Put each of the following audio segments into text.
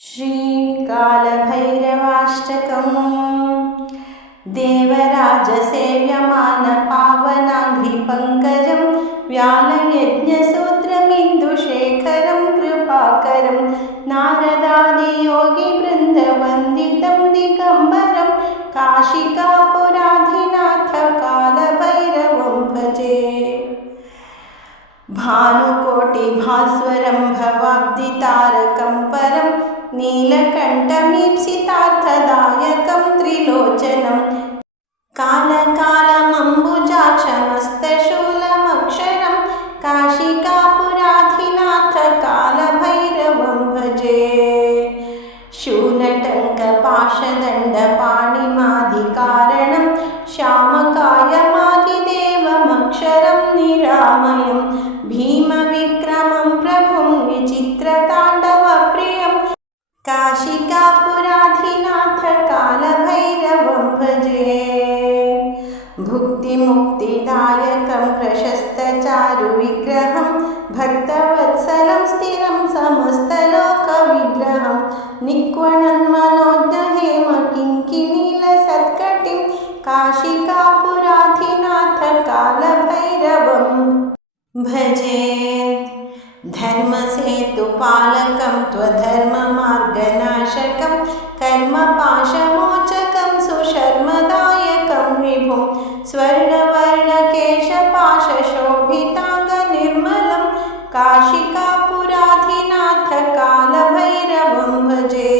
श्रीकालभैरवाष्टकम् देवराजसेव्यमानपावनाङ्घ्रिपङ्कजं व्यालयज्ञसूत्रमिन्दुशेखरं कृपाकरं नारदादियोगिवृन्दवन्दितं दिगम्बरं काशिकापुराधिनाथ कालभैरवं भजे। भानुकोटिभास्वरं भवाब्दितारकं परं नीलकण्ठमीप्सितार्थदायकं त्रिलोचनं कालकालमम्बुजाक्षमस्तशूलमक्षरं काशिकापुराधिनाथ कालभैरवं भजे। शूलटङ्कपाशदण्डपाणिमादिकारणं श्यामकायमादिदेवमक्षरं निरामयं भीमविक्रमं प्रभुं विचित्रताण्डवप्रियं काशिकापुराधिनाथ कालभैरवं भजे। भुक्तिमुक्तिदायकं प्रशस्तचारुविग्रहं भक्तवत्सलं स्थिरं समस्तलोकविग्रहं निक्वणन्मनोज्ञहेमकिङ्किणीलसत्कटिं काशिकापुराधिनाथ कालभैरवं भजे। धर्मसेतुपालकं त्वधर्ममार्गनाशकं कर्मपाशमोचकं सुशर्मदायकं विभुं स्वर्णवर्णकेशपाशशोभिताङ्गनिर्मलं काशिकापुराधिनाथ कालभैरवं भजे।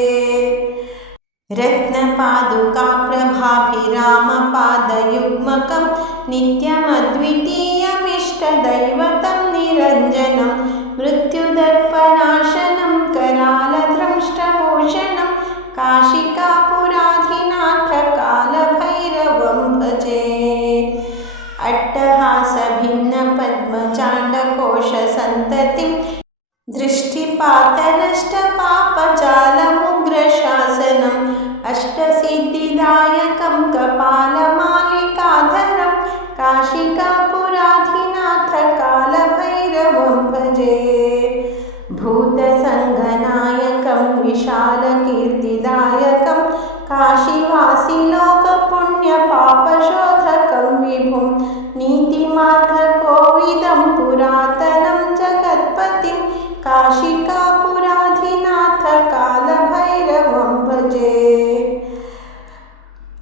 रत्नपादुकाप्रभाभिरामपादयुग्मकं नित्यमद्वितीयमिष्टदैवतं निरञ्जनं मृत्युदर्पनाशनं करालद्रंष्टभूषणं काशिकापुराधिनाथ कालभैरवं भजे। अट्टहासभिन्नपद्मचाण्डकोशसन्ततिं दृष्टिपातनष्टपापजालमुग्रशासनम् अष्टसिद्धिदायकं कपालमालिकाधरं काशिकापुराधिनाथ कालभैरवं भजे। भूतसङ्गनायकं विशालकीर्तिदायकं काशीवासिलोकपुण्यपापशोधकं विभुं नीतिमार्गकोविदं पुरातनं जगत्पतिं काशिकापुराधिनाथ कालभैरवं भजे।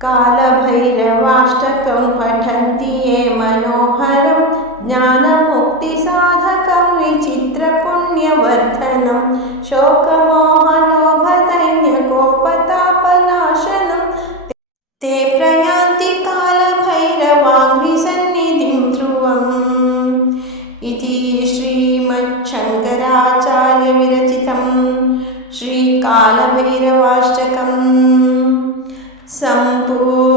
कालभैरवाष्टकं पठन्ति ये मनोहरं ज्ञानमुक्तिसाधकं विचित्रपुण्यवर्धनं शोकमोहनोभदैन्यकोपतापनाशनं ते प्रयान्ति कालभैरवाङ्घ्रिसन्निधिं ध्रुवम् इति श्रीमच्छङ्कराचार्यविरचितं श्रीकालभैरवाष्टकं सम्पूर्णम्।